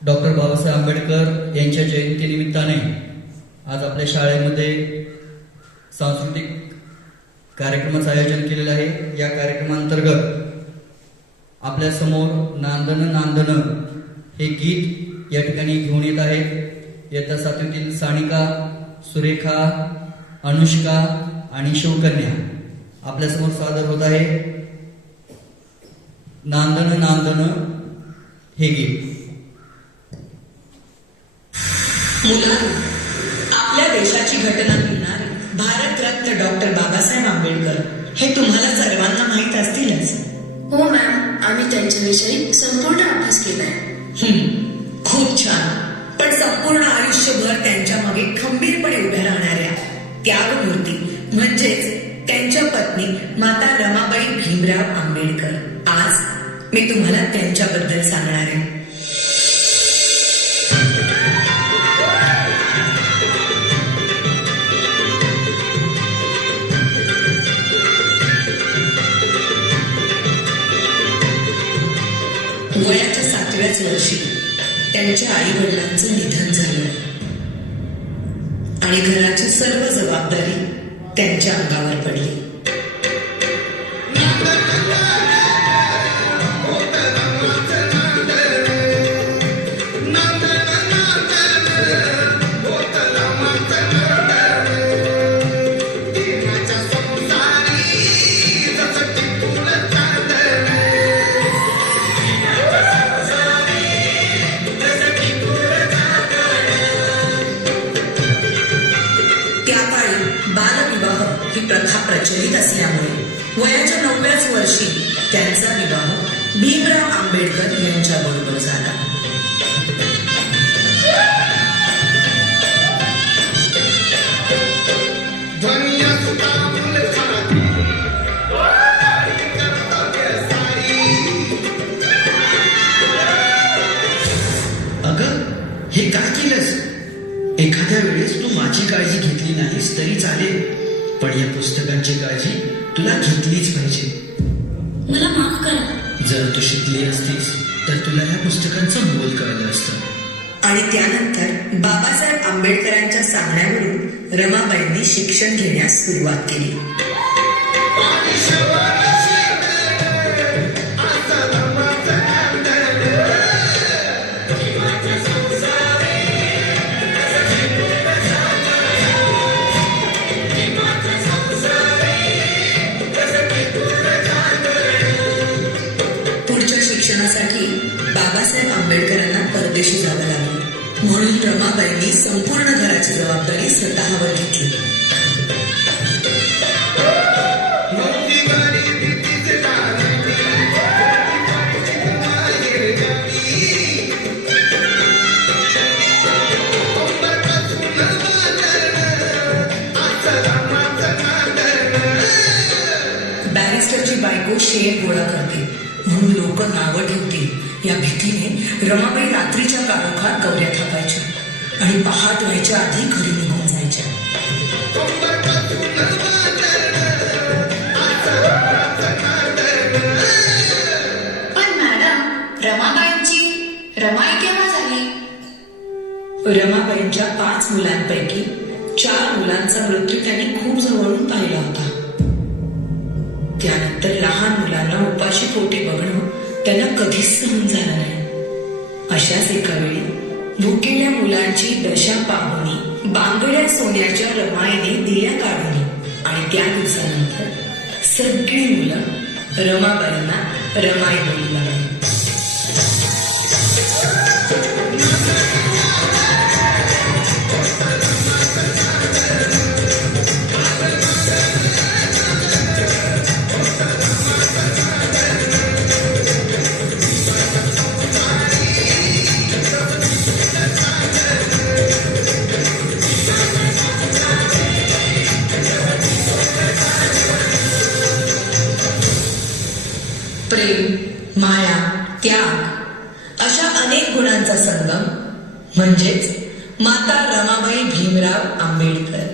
Doctor Babasaheb Ambedkar यांच्या जयंतीनिमित्ताने आज आपल्या शाळेमध्ये सांस्कृतिक कार्यक्रमाचं आयोजन केलेलं आहे। या कार्यक्रमांतर्गत आपल्या समोर नांदन नांदन हे गीत या ठिकाणी घेऊन येत आहेत। इयत्ता 7वीतील सानिका, सुरेखा, अनुष्का आणि शिवकन्या आपल्या समोर सादर होत आहे। नांदन नांदन हे गीत। मुलांनो, आपल्या देशाची घटना लिहिणारे भारतरत्न डॉक्टर बाबासाहेब आंबेडकर हे तुम्हाला सर्वांना माहीत असतीलच। हो मॅम, आम्ही त्यांच्याविषयी संपूर्ण अभ्यास केलाय। खूप छान। पण संपूर्ण आयुष्यभर त्यांच्या मागे खंबीरपणे उभ्या राहणाऱ्या त्यागमूर्ती म्हणजेच त्यांच्या पत्नी माता रमाबाई भीमराव आंबेडकर आज मी तुम्हाला त्यांच्याबद्दल सांगणार आहे। वयाच्या 7व्याच वर्षी त्यांच्या आई वडिलांचं निधन झालं आणि घराची सर्व जबाबदारी त्यांच्या अंगावर पडली। बालविवाह ही प्रथा प्रचलित असल्यामुळे वयाच्या 9व्याच वर्षी त्यांचा विवाह भीमराव आंबेडकर यांच्याबरोबर झाला। अगं, हे काय केलंस? एखाद्या वेळेस तू माझी काळजी घेतली नाहीस तरी चालेल, पण या पुस्तकांची काळजी तुला घेतलीच पाहिजे। मला माफ करा। जर तू शिकली असतीस तर तुला या पुस्तकांचं मोल कळलं असतं। आणि त्यानंतर बाबासाहेब आंबेडकरांच्या सांगण्यावरून रमाबाईंनी शिक्षण घेण्यास सुरुवात केली। शिक्षणासाठी बाबासाहेब आंबेडकरांना परदेशी जावं लागलं, म्हणून रमाबाईंनी संपूर्ण घराची जबाबदारी स्वतःवर घेतली। बॅरिस्टरची बायको शेण गोळा करते म्हणून लोक नावं ठेवतील या भीतीने रमाबाई रात्रीच्या काळोखात गवऱ्या थापायच्या आणि पहाट व्हायच्या आधी घरी निघून जायच्या। पण मॅडम, रमाबाईंची रमाई केव्हा झाली? रमाबाईंच्या 5 मुलांपैकी 4 मुलांचा मृत्यू त्यांनी खूप जवळून पाहिला होता। त्यानंतर लहान मुलांना उपाशी पोटी बघणं त्यांना कधीच सहन झालं नाही। अशाच एका वेळी भुकेल्या मुलांची दशा पाहुणी बांगड्या सोन्याच्या रमाईने दिल्या काढून आणि त्या दिवसानंतर सगळी मुलं रमाबाईंना रमाई बोलू लागली। प्रेम, माया, त्याग अशा अनेक गुणांचा संगम म्हणजेच माता रमाबाई भीमराव आंबेडकर।